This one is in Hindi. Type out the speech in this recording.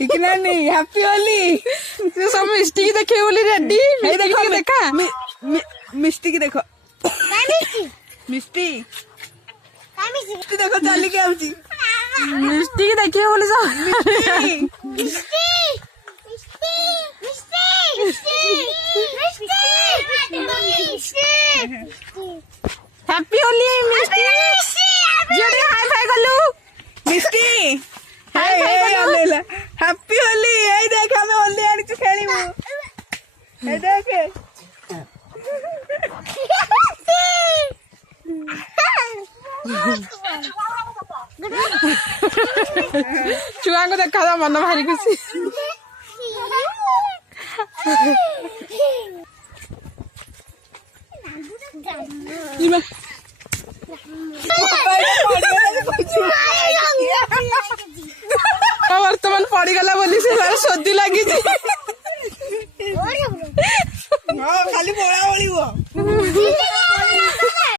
नहीं हैप्पी होली। सब मिस्टी की देखे बोली रेडी। देखो देखा मिस्टी की देखो मिस्टी देखो चल के आउची मिस्टी की देखिए बोली सब हैप्पी होली मिस्टी। जोड़ी हाई फाई गलू मिस्टी हैप्पी होली। ये देख हमें होली आनी खेली ये देख छुआ को देखा था मन भारी खुशी। बर्तमान पड़गला बोली से शोधी लगी खाली बोला